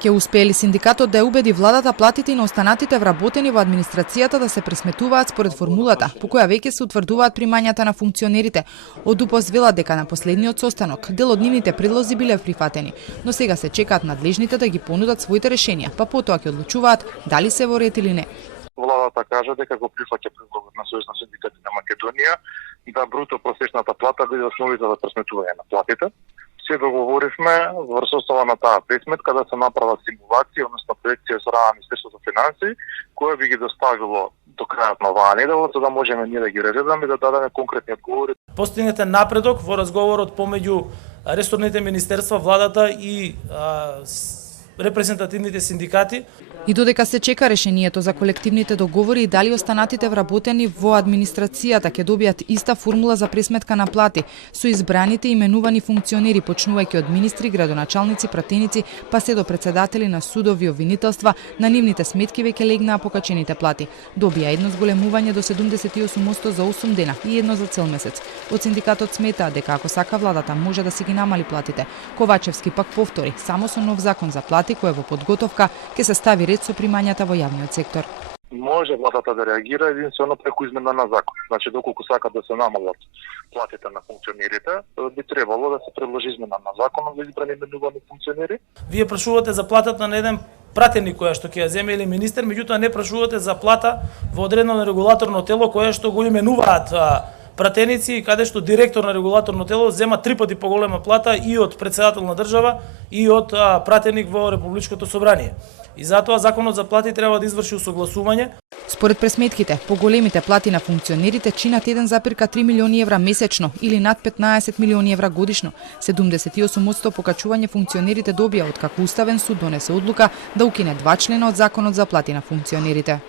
Ке успее ли синдикатот да ја убеди владата платите и на останатите вработени во администрацијата да се пресметуваат според формулата, по која веќе се утврдуваат примањата на функционерите? Од УПОС велат дека на последниот состанок дел од нивните предлози биле прифатени, но сега се чекаат надлежните да ги понудат своите решенија, па потоа ќе одлучуваат дали се во ред или не. Владата кажа дека го прифаќа предлогот на Сојуз на синдикати на Македонија да бруто просечната плата биде основите за пресметување на платите. Се договоривме врз основа на таа пресметка да се направат симулации, односно проекција со страна на Министерството за финансии, која би ги доставило до крајот на оваа недела, за да можеме ние да ги реализираме и да дадеме конкретни одговори. Постигнете напредок во разговорот помеѓу ресорните министерства, владата и репрезентативните синдикати. И додека се чека решението за колективните договори и дали останатите вработени во администрацијата ќе добијат иста формула за пресметка на плати, со избраните именувани функционери, почнувајќи од министри, градоначалници, пратеници, па се до председатели на судови и обвинителства, на нивните сметки веќе легнаа покачените плати. Добија едно зголемување до 78% за 8 дена и едно за цел месец. Од синдикатот сметаа дека ако сака владата може да си ги намали платите. Ковачевски пак повтори, само со нов закон за плати кој е во подготовка ќе се стави ред со примањата во јавниот сектор. Може владата да реагира единствено преку измена на закон. Значи, доколку сакат да се намалат платите на функционерите, би требало да се предложи измена на законот за избрани именувани функционери. Вие прашувате за платата на еден пратеник која што ќе ја земе или министер, меѓутоа не прашувате за плата во одредено регулаторно тело кое што го именуваат пратеници, каде што директор на регулаторно тело зема 3 пати поголема плата и од председател на држава и од пратеник во Републичкото собрание. И затоа законот за плати треба да изврши усогласување. Според пресметките, поголемите плати на функционерите чинат 1,3 милиони евра месечно или над 15 милиони евра годишно. 78% покачување функционерите добија откако Уставен суд донесе одлука да укине 2 члена од законот за плати на функционерите.